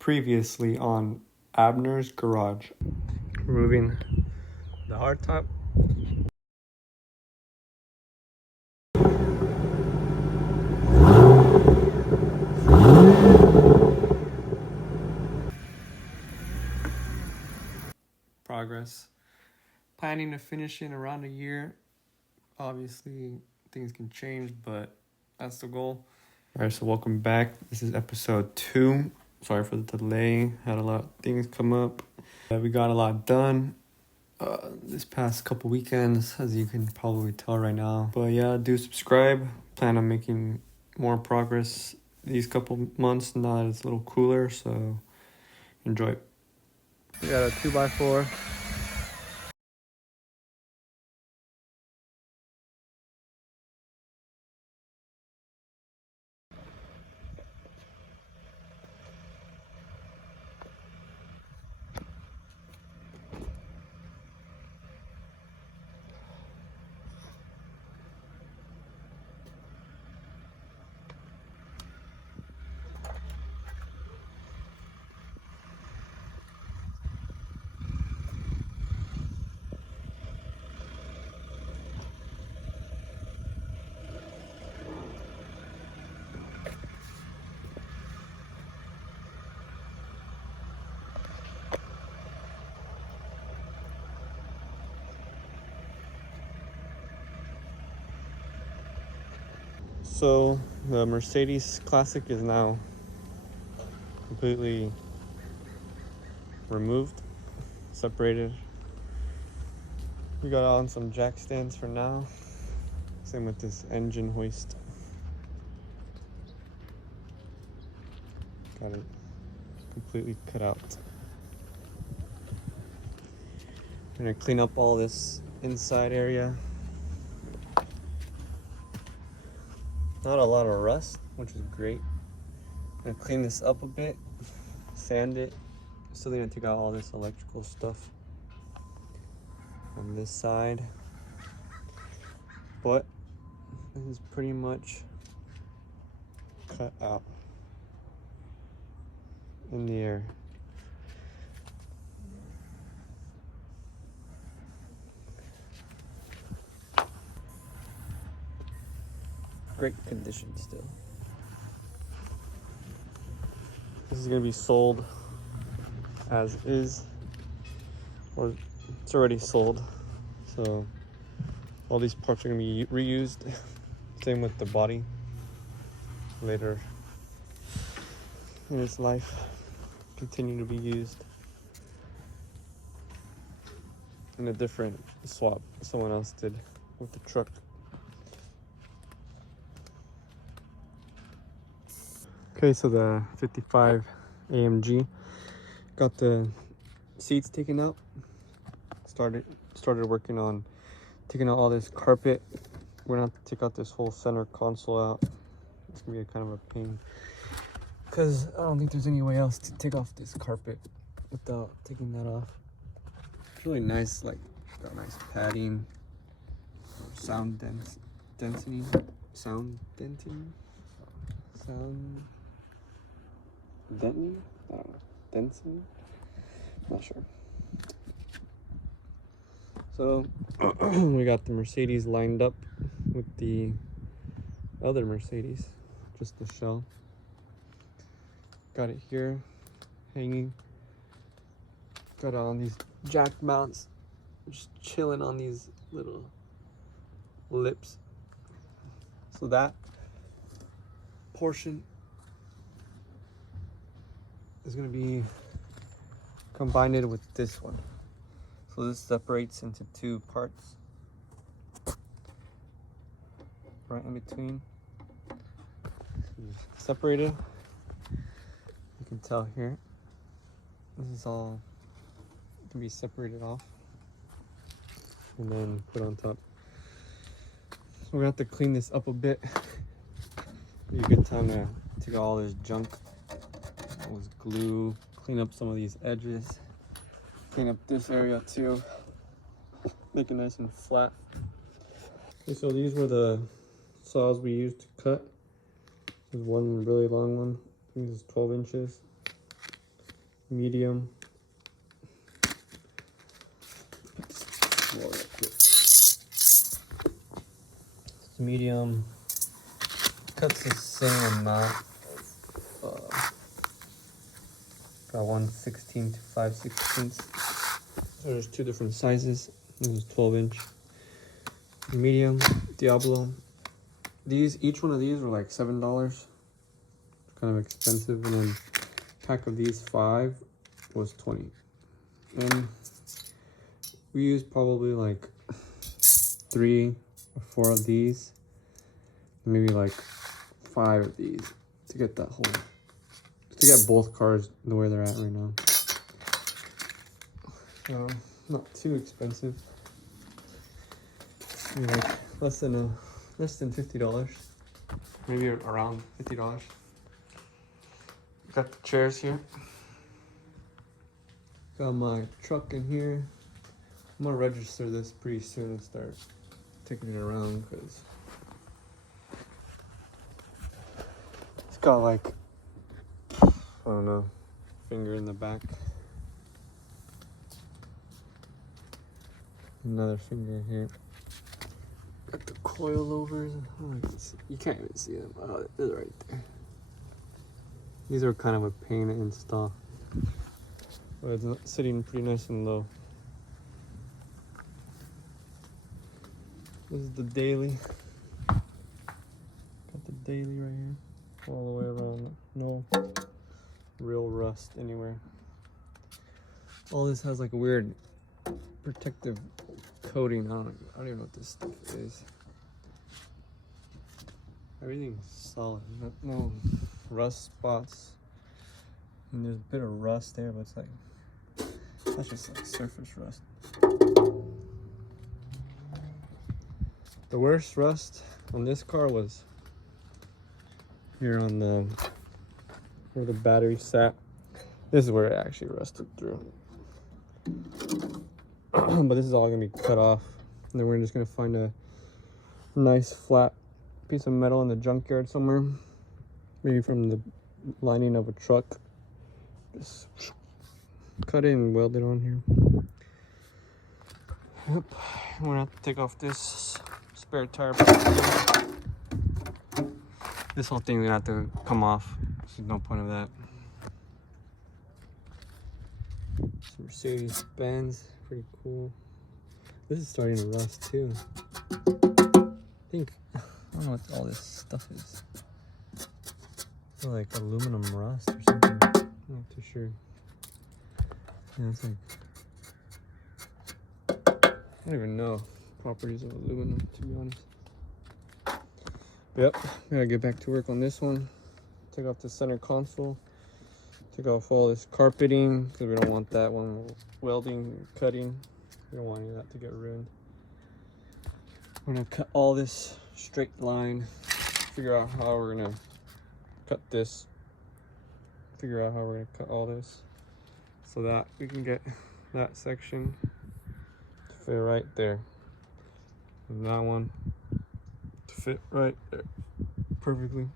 Previously on Abner's Garage. Removing the hardtop. Progress. Planning to finish in around a year. Obviously, things can change, but that's the goal. Alright, so welcome back. This is episode 2. Sorry for the delay. Had a lot of things come up. We got a lot done this past couple weekends, as you can probably tell right now. But yeah, do subscribe. Plan on making more progress these couple months. Now it's a little cooler, so enjoy. We got a 2x4. So the Mercedes Classic is now completely removed, separated. We got on some jack stands for now. Same with this engine hoist. Got it completely cut out. I'm gonna clean up all this inside area. Not a lot of rust, which is great. I'm gonna clean this up a bit, sand it. Still gonna take out all this electrical stuff on this side. But this is pretty much cut out in the air. Great condition still. This is gonna be sold as is, or it's already sold. So all these parts are gonna be reused. Same with the body later in its life, continue to be used in a different swap someone else did with the truck. Okay, so the 55 AMG got the seats taken out. Started working on taking out all this carpet. We're gonna have to take out this whole center console out. It's gonna be kind of a pain because I don't think there's any way else to take off this carpet without taking that off. It's really nice, like got nice padding, sound density. Denton? I don't know. Denson? Not sure. So we got the Mercedes lined up with the other Mercedes, just the shell. Got it here, hanging. Got it on these jack mounts, just chilling on these little lips. So that portion is going to be combined with this one. So this separates into two parts right in between. Separated. You can tell here. This is all can be separated off and then put on top. So we're gonna have to clean this up a bit. Be a good time to take out all this junk. All this glue, clean up some of these edges, clean up this area too, make it nice and flat. Okay, so these were the saws we used to cut. There's one really long one, I think this is 12 inches. medium. It's medium. Cuts the same amount of about 1/16 to 5/16. So there's two different sizes. This is 12-inch. Medium, Diablo. Each one of these were like $7. Kind of expensive, and then a pack of these 5 was 20. And we used probably like 3 or 4 of these, maybe like 5 of these to get that whole, to get both cars the way they're at right now. Not too expensive. Maybe like less than $50. Maybe around $50. Got the chairs here. Got my truck in here. I'm gonna register this pretty soon and start taking it around because it's got like, I don't know, finger in the back. Another finger here. Got the coilovers. You can't even see them. Oh, they're right there. These are kind of a pain to install, but it's sitting pretty nice and low. This is the daily. Got the daily right here, all the way around. No real rust anywhere. All this has like a weird protective coating. I don't even know what this stuff is. Everything's solid. No rust spots. And there's a bit of rust there, but it's like, that's just like surface rust. The worst rust on this car was here on the, where the battery sat. This is where it actually rusted through. But this is all gonna be cut off. And then we're just gonna find a nice flat piece of metal in the junkyard somewhere. Maybe from the lining of a truck. Just cut it and weld it on here. Yep. I'm gonna have to take off this spare tire. This whole thing's gonna have to come off. There's no point of that. Some Mercedes Benz, pretty cool. This is starting to rust too. I don't know what all this stuff is. Like aluminum rust or something. I'm not too sure. Yeah, it's like, I don't even know properties of aluminum, to be honest. Yep, gotta get back to work on this one. Take off the center console. Take off all this carpeting because we don't want that one welding, cutting. We don't want any of that to get ruined. I'm gonna cut all this straight line. Figure out how we're gonna cut this. Figure out how we're gonna cut all this so that we can get that section to fit right there. And that one to fit right there perfectly.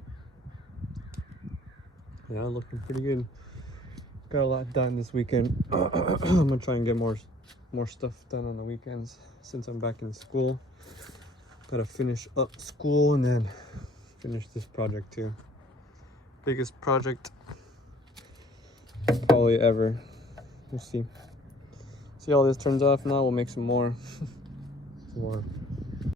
Yeah, looking pretty good. Got a lot done this weekend. I'm gonna try and get more stuff done on the weekends since I'm back in school. Gotta finish up school and then finish this project too. Biggest project probably ever. We'll see how this turns out. If not, we'll make some more. Some more